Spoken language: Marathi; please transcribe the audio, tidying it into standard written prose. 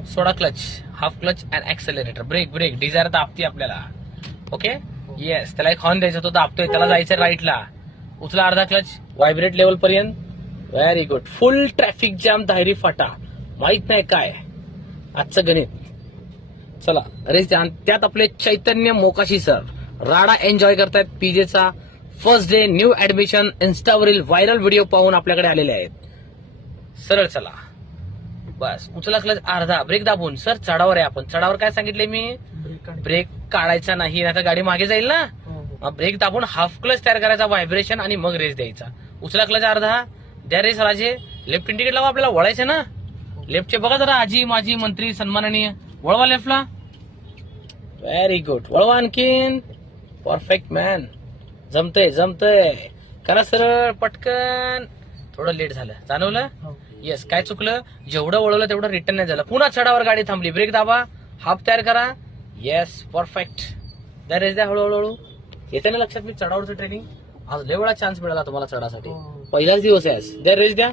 Soda clutch, half clutch and accelerator. Brake brake Dzire दाबती आपल्याला. ओके येस, त्याला एक हॉर्न द्यायचा, तो दाबतोय, त्याला जायचं राईटला. उचला अर्धा क्लच व्हायब्रेट लेवल पर्यंत. Very good. Full traffic jam Dhayari Phata. माहित नाही काय आजचं गणित. चला रेस द्या. त्यात आपले चैतन्य मोकाशी सर राडा एन्जॉय करतायत. पीजेचा फर्स्ट डे न्यू ऍडमिशन इन्स्टावरील व्हायरल व्हिडिओ पाहून आपल्याकडे आलेले आहेत. सरळ चला. बस उचला क्लच अर्धा. ब्रेक दाबून. सर चढावर आहे आपण. चढावर काय सांगितले मी? ब्रेक काढायचा नाही, आता गाडी मागे जाईल ना. ब्रेक दाबून हाफ क्लच तयार करायचा, व्हायब्रेशन, आणि मग रेस द्यायचा. उचला क्लच अर्धा. द्या रेस राजे. लेफ्ट इंडिकेट लावा, आपल्याला वळायचं ना. लेफ्टचे बघा जरा, आजी माजी मंत्री सन्माननीय. वळवा लेफ्टला. Very good. वळवा आणखीन. Perfect man. जमतंय जमतंय. करा सरळ पटकन. थोडं लेट झालं, जाणवलं? येस. काय चुकलं? जेवढं वळवलं तेवढं रिटर्न नाही झालं. पुन्हा चढावर गाडी थांबली. ब्रेक दाबा, हाफ तयार करा. Yes perfect. द्या रेस द्या हळूहळू. येते ना लक्षात मी चढावरचं ट्रेनिंग. आज लय वेळा चान्स मिळाला तुम्हाला चढासाठी. पहिलाच दिवस आहे आज. द्या रेस द्या.